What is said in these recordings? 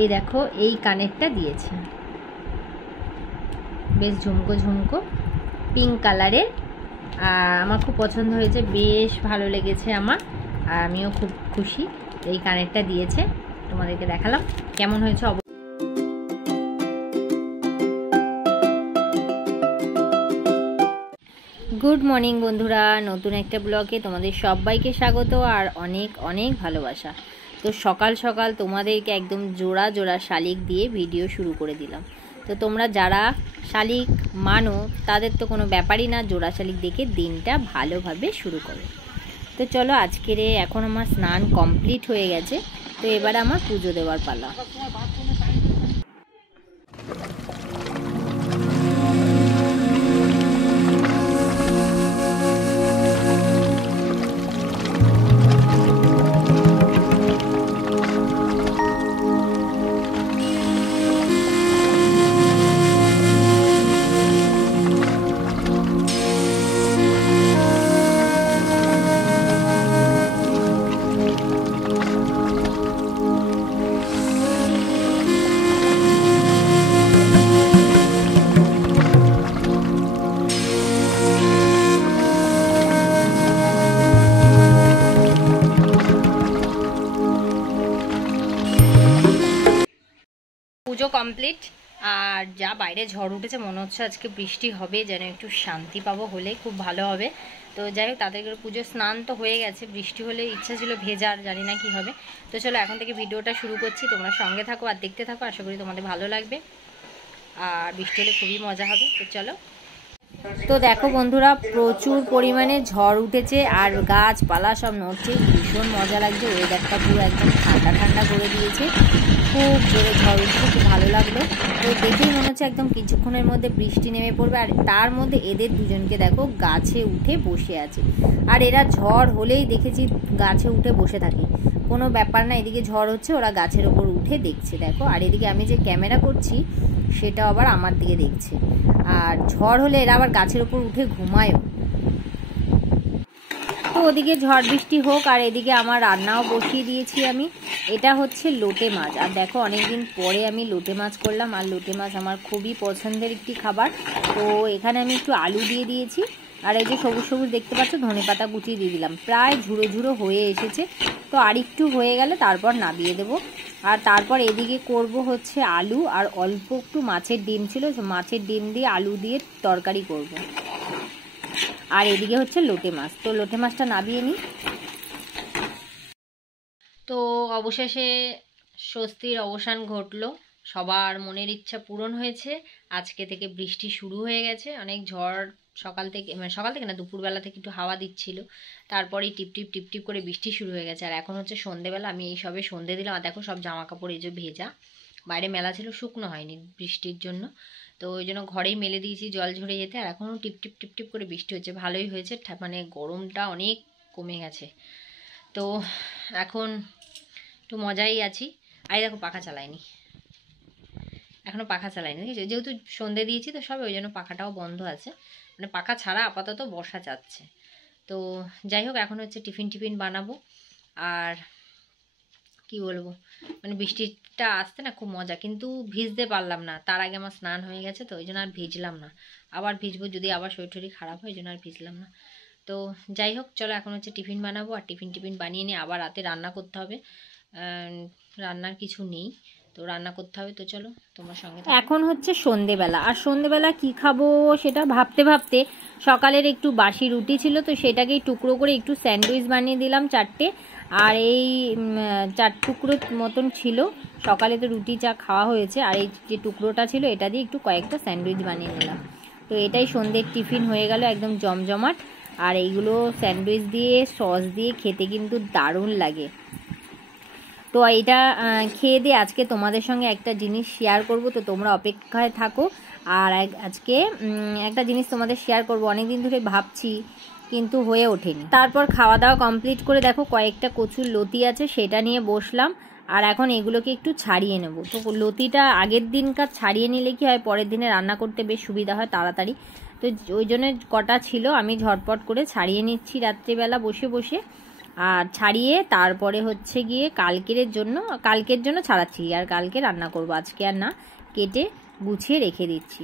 এই দেখো এই কানেরটা দিয়েছে, বেশ ঝুমকো ঝুমকো পিঙ্ক কালারের। আর আমার খুব পছন্দ হয়েছে, বেশ ভালো লেগেছে আমার, আর আমিও খুব খুশি এই কানেরটা দিয়েছে। তোমাদেরকে দেখালাম কেমন হয়েছে। গুড মর্নিং বন্ধুরা, নতুন একটা ব্লগে তোমাদের সবাইকে স্বাগত আর অনেক অনেক ভালোবাসা। তো সকাল সকাল তোমাদেরকে একদম জোড়া জোড়া শালিক দিয়ে ভিডিও শুরু করে দিলাম। তো তোমরা যারা শালিক মানো তাদের তো কোনো ব্যাপারই না, জোড়া শালিক দেখে দিনটা ভালোভাবে শুরু করো। তো চলো, আজকের এখন আমার স্নান কমপ্লিট হয়ে গেছে, তো এবার আমার পুজো দেওয়ার পালা। পুজো কমপ্লিট, আর যা বাইরে ঝড় উঠেছে মনে হচ্ছে আজকে বৃষ্টি হবে, যেন একটু শান্তি পাবো, হলে খুব ভালো হবে। তো যাই হোক, তাদেরকে পুজো স্নান তো হয়ে গেছে, বৃষ্টি হলে ইচ্ছা ছিল ভেজার, জানি না কি হবে। তো চলো এখন থেকে ভিডিওটা শুরু করছি, তোমরা সঙ্গে থাকো আর দেখতে থাকো, আশা করি তোমাদের ভালো লাগবে, আর বৃষ্টি হলে খুবই মজা হবে। তো চলো। তো দেখো বন্ধুরা, প্রচুর পরিমাণে ঝড় উঠেছে আর গাছপালা সব নড়ছে, ভীষণ মজা লাগছে। ওয়েদারটা পুরো একদম ঠান্ডা ঠান্ডা করে দিয়েছে, খুব জোরে ঝড় উঠছে, খুব ভালো লাগলো। তো দেখেই মনে হচ্ছে একদম কিছুক্ষণের মধ্যে বৃষ্টি নেমে পড়বে। আর তার মধ্যে এদের দুজনকে দেখো গাছে উঠে বসে আছে, আর এরা ঝড় হলেই দেখেছি গাছে উঠে বসে থাকে, কোনো ব্যাপার না। এদিকে ঝড় হচ্ছে, ওরা গাছের ওপর উঠে দেখছে দেখো, আর এদিকে আমি যে ক্যামেরা করছি সেটা আবার আমার দিকে দেখছে। আর ঝড় হলে এরা আবার গাছের ওপর উঠে ঘুমায়ও। তো ওদিকে ঝড় বৃষ্টি হোক, আর এদিকে আমার রান্নাও বসিয়ে দিয়েছি আমি। এটা হচ্ছে লোটে মাছ, আর দেখো অনেকদিন পরে আমি লোটে মাছ করলাম, আর লোটে মাছ আমার খুবই পছন্দের একটি খাবার। তো এখানে আমি একটু আলু দিয়ে দিয়েছি, আর এই যে সবুজ সবুজ দেখতে পাচ্ছ ধনেপাতা কুচি দিয়ে দিলাম, প্রায় ঝুড়ো ঝুড়ো হয়ে এসেছে। তো আরেকটু হয়ে গেলে তারপর নামিয়ে দেবো। আর তারপর এদিকে করব হচ্ছে আলু, আর অল্প একটু মাছের ডিম ছিল, মাছের ডিম দিয়ে আলু দিয়ে তরকারি করব। আর এদিকে হচ্ছে লোটে মাছ, তো লোটে মাছটা নামিয়ে নিই। তো অবশেষে স্বস্তির অবসান ঘটলো, সবার মনের ইচ্ছা পূরণ হয়েছে। আজকে থেকে বৃষ্টি শুরু হয়ে গেছে, অনেক ঝড় সকাল থেকে, মানে সকাল থেকে না, দুপুরবেলা থেকে একটু হাওয়া দিচ্ছিল, তারপরেই টিপটিপ টিপটিপ করে বৃষ্টি শুরু হয়ে গেছে। আর এখন হচ্ছে সন্ধেবেলা, আমি এই সবে সন্ধে দিলাম, আর দেখো সব জামা কাপড় এই যে ভেজা, বাইরে মেলা ছিল, শুকনো হয়নি বৃষ্টির জন্য, তো ওই জন্য ঘরেই মেলে দিয়েছি জল ঝরে যেতে। আর এখনও টিপটিপ টিপটিপ করে বৃষ্টি হচ্ছে, ভালোই হয়েছে, মানে গরমটা অনেক কমে গেছে। তো এখন একটু মজাই আছি। আর দেখো পাখা চালাইনি, এখনও পাখা চালাইনি, দেখেছো, যেহেতু সন্ধে দিয়েছি তো সবে, ওই জন্য পাখাটাও বন্ধ আছে, মানে পাখা ছাড়া আপাতত বসা যাচ্ছে। তো যাই হোক, এখন হচ্ছে টিফিন বানাবো। আর কি বলবো, মানে বৃষ্টিটা আসতে না খুব মজা, কিন্তু ভিজতে পারলাম না, তার আগে আমার স্নান হয়ে গেছে, তো ওই জন্য আর ভিজলাম না। আবার ভিজবো যদি আবার শরীর টরীর খারাপ হয়, ওই জন্য আর ভিজলাম না। তো যাই হোক, চলো এখন হচ্ছে টিফিন বানাবো, আর টিফিন বানিয়ে নিয়ে আবার রাতে রান্না করতে হবে। রান্নার কিছু নেই, তো রান্না করতে হবে। তো চলো তোমার সঙ্গে। এখন হচ্ছে সন্ধেবেলা, আর সন্ধেবেলা কি খাবো সেটা ভাবতে ভাবতে সকালের একটু বাসি রুটি ছিল, তো সেটাকেই টুকরো করে একটু স্যান্ডউইচ বানিয়ে দিলাম 4টে। আর এই 4 টুকরো মতন ছিল, সকালে তো রুটি চা খাওয়া হয়েছে, আর এই যে টুকরোটা ছিল এটা দিয়ে একটু কয়েকটা স্যান্ডউইচ বানিয়ে নিলাম। তো এটাই সন্ধ্যের টিফিন হয়ে গেল, একদম জমজমাট। আর এইগুলো স্যান্ডউইচ দিয়ে সস দিয়ে খেতে কিন্তু দারুণ লাগে। তো এটা খেয়ে দিয়ে আজকে তোমাদের সঙ্গে একটা জিনিস শেয়ার করব, তো তোমরা অপেক্ষায় থাকো। আর আজকে একটা জিনিস তোমাদের শেয়ার করব, অনেক দিন ধরে ভাবছি কিন্তু হয়ে ওঠেনি। তারপর খাওয়া দাওয়া কমপ্লিট করে দেখো কয়েকটা কচুর লতি আছে, সেটা নিয়ে বসলাম। আর এখন এগুলোকে একটু ছাড়িয়ে নেব। তো লতিটা আগের দিনকার ছাড়িয়ে নিলে কি হয়, পরের দিনে রান্না করতে বেশ সুবিধা হয় তাড়াতাড়ি। তো ওই জন্য কটা ছিল, আমি ঝটপট করে ছাড়িয়ে নিচ্ছি রাত্রিবেলা বসে বসে। আর ছাড়িয়ে তারপরে হচ্ছে গিয়ে কালকের জন্য ছাড়াচ্ছি, আর কালকে রান্না করব, আজকে আর না, কেটে গুছিয়ে রেখে দিচ্ছি।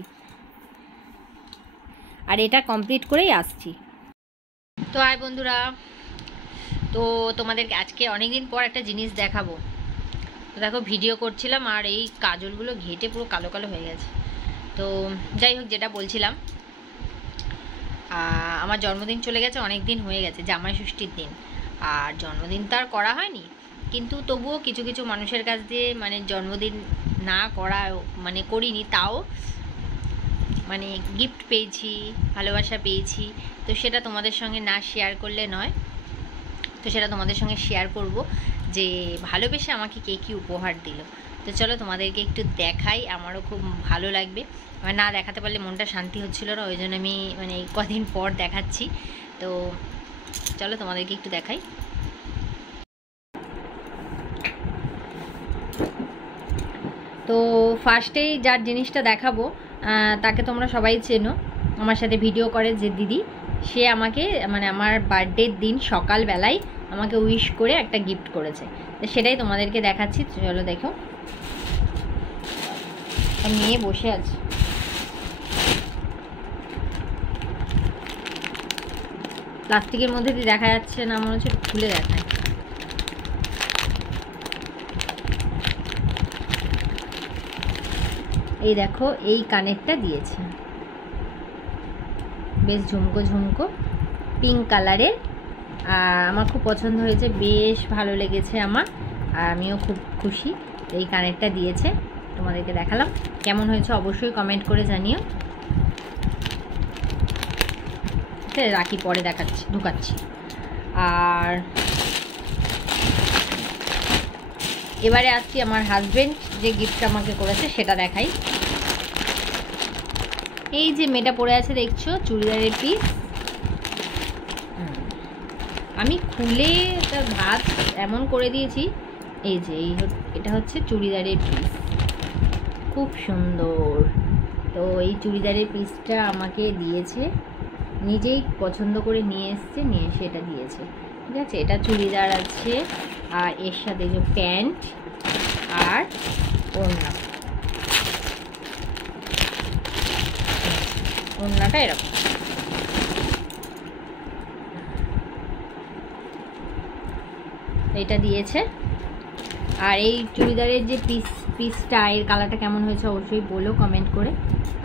আর এটা কমপ্লিট করেই আসছি। তো আয় বন্ধুরা, তো তোমাদেরকে আজকে অনেকদিন পর একটা জিনিস দেখাবো। তো দেখো ভিডিও করছিলাম আর এই কাজলগুলো ঘেটে পুরো কালো কালো হয়ে গেছে। তো যাই হোক, যেটা বলছিলাম, আমার জন্মদিন চলে গেছে, অনেক দিন হয়ে গেছে, জামাই ষষ্ঠীর দিন। আর জন্মদিন তো আর করা হয়নি, কিন্তু তবুও কিছু কিছু মানুষের কাছ দিয়ে মানে জন্মদিন না করা মানে করিনি, তাও মানে গিফট পেয়েছি, ভালোবাসা পেয়েছি। তো সেটা তোমাদের সঙ্গে না শেয়ার করলে নয়, তো সেটা তোমাদের সঙ্গে শেয়ার করব যে ভালোবেসে আমাকে কে কী উপহার দিল। তো চলো তোমাদেরকে একটু দেখাই, আমারও খুব ভালো লাগবে। আর না দেখাতে পারলে মনটা শান্তি হচ্ছিল না, ওই জন্য আমি মানে কদিন পর দেখাচ্ছি। তো চলো তোমাদেরকে একটু দেখাই। তো ফার্স্টেই যার জিনিসটা দেখাবো তাকে তোমরা সবাই চেনো, আমার সাথে ভিডিও করে যে দিদি, সে আমাকে মানে আমার বার্থডের দিন সকালবেলায় আমাকে উইশ করে একটা গিফট করেছে। তো সেটাই তোমাদেরকে দেখাচ্ছি, চলো দেখো। মেয়ে বসে আছে, প্লাস্টিকের মধ্যে দিয়ে দেখা যাচ্ছে না, মনে হচ্ছে খুলে দেখায়। এই দেখো, এই কানেরটা দিয়েছে, বেশ ঝুমকো ঝুমকো পিঙ্ক কালারের, আর আমার খুব পছন্দ হয়েছে, বেশ ভালো লেগেছে আমার, আর আমিও খুব খুশি। এই কানেরটা দিয়েছে, তোমাদেরকে দেখালাম, কেমন হয়েছে অবশ্যই কমেন্ট করে জানিও। রাখি, পরে ঢুকাচ্ছি। আর এবারে আসছি আমার হাজবেন্ড যে গিফট আমাকে করেছে সেটা দেখাই। এই যে মেয়েটা পরে আছে দেখছো, চুড়িদারের পিস, আমি খুলে তার ভাত এমন করে দিয়েছি। এই যে এটা হচ্ছে চুড়িদারের পিস, খুব সুন্দর। তো এই চুড়িদারের পিসটা আমাকে দিয়েছে, নিজেই পছন্দ করে নিয়ে এসে এটা দিয়েছে, ঠিক আছে। এটা চুড়িদার আছে, আর এর সাথে যে প্যান্ট আর ওড়নাটা এরকম। এটা দিয়েছে। আর এই চুড়িদারের যে পিসটা, এর কালারটা কেমন হয়েছে অবশ্যই বলো কমেন্ট করে।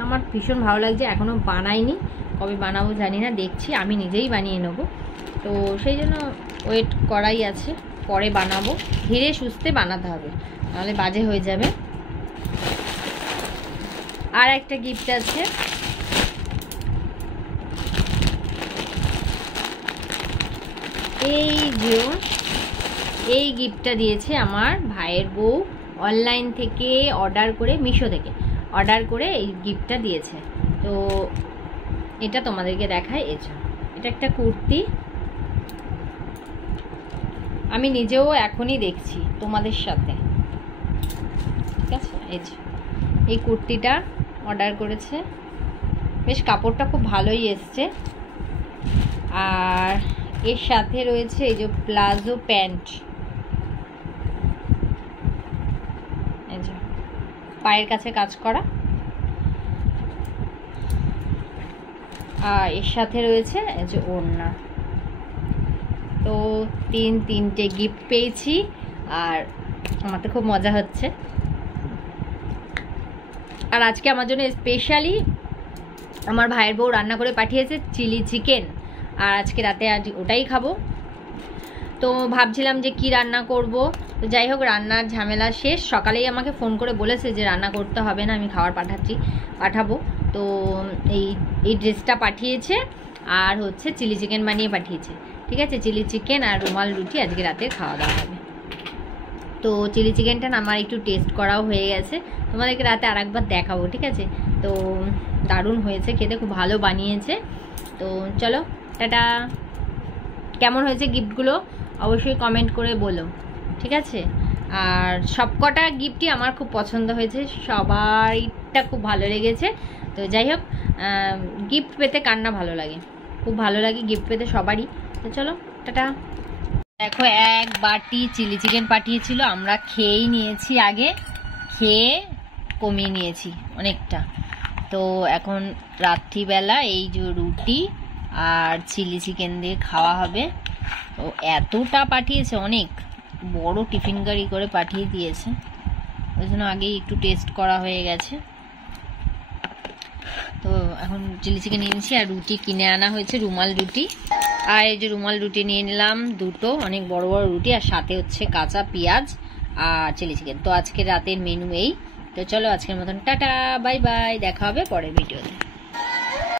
আমার ভীষণ ভালো লাগছে, এখনও বানাইনি, কবে বানাবো জানি না, দেখছি, আমি নিজেই বানিয়ে নেব। তো সেই জন্য ওয়েট করাই আছে, পরে বানাবো, ধীরে সুস্থে বানাতে হবে, নাহলে বাজে হয়ে যাবে। আর একটা গিফট আছে, এই গিফটটা দিয়েছে আমার ভাইয়ের বউ, অনলাইন থেকে অর্ডার করে, মিশো থেকে অর্ডার করে এই গিফটটা দিয়েছে। তো এটা তোমাদেরকে দেখায়। এটা একটা কুর্তি, আমি নিজেও এখনই দেখছি তোমাদের সাথে, ঠিক আছে। এই কুর্তিটা অর্ডার করেছে, বেশ কাপড়টা খুব ভালোই এসছে। আর এর সাথে রয়েছে এই যে প্লাজো প্যান্ট, এই যে পায়ের কাছে কাজ করা। আর এর সাথে রয়েছে এই যে ওড়না। তো তিনটে গিফট পেয়েছি, আর আমার তো খুব মজা হচ্ছে। আর আজকে আমার জন্য স্পেশালি আমার ভাইয়ের বউ রান্না করে পাঠিয়েছে চিলি চিকেন, আর আজকে রাতে ওটাই খাবো। তো ভাবছিলাম যে কি রান্না করব। তো যাই হোক, রান্নার ঝামেলা শেষ, সকালেই আমাকে ফোন করে বলেছে যে রান্না করতে হবে না, আমি খাবার পাঠাবো। তো এই ড্রেসটা পাঠিয়েছে, আর হচ্ছে চিলি চিকেন বানিয়ে পাঠিয়েছে, ঠিক আছে। চিলি চিকেন আর রুমাল রুটি আজকে রাতে খাওয়া দাওয়া হবে। তো চিলি চিকেনটা আমার একটু টেস্ট করাও হয়ে গেছে, তোমাদেরকে রাতে আর একবার দেখাবো, ঠিক আছে। তো দারুণ হয়েছে খেতে, খুব ভালো বানিয়েছে। তো চলো টাটা। কেমন হয়েছে গিফটগুলো অবশ্যই কমেন্ট করে বলো, ঠিক আছে। আর সবকটা গিফটই আমার খুব পছন্দ হয়েছে, সবাইটা খুব ভালো লেগেছে। তো যাই হোক, গিফট পেতে কার না ভালো লাগে, খুব ভালো লাগে গিফট পেতে সবারই। তো চলো টাটা। দেখো 1 বাটি চিলি চিকেন পাঠিয়েছিল, আমরা খেয়েই নিয়েছি, আগে খেয়ে কমিয়ে নিয়েছি অনেকটা। তো এখন রাত্রিবেলা এই যে রুটি আর চিলি চিকেন দিয়ে খাওয়া হবে। তো এতটা পাঠিয়েছে, অনেক বড় টিফিন গাড়ি করে পাঠিয়ে দিয়েছে, ওই জন্য আগেই একটু টেস্ট করা হয়ে গেছে। তো এখন চিলি চিকেন নিয়েছি, আর রুটি কিনে আনা হয়েছে, রুমাল রুটি। আর এই যে রুমাল রুটি নিয়ে নিলাম দুটো, অনেক বড় বড় রুটি, আর সাথে হচ্ছে কাঁচা পেঁয়াজ আর চিলি চিকেন। তো আজকে রাতের মেনু এই। তো চলো আজকের মতন টাটা, বাই বাই, দেখা হবে পরের ভিডিওতে।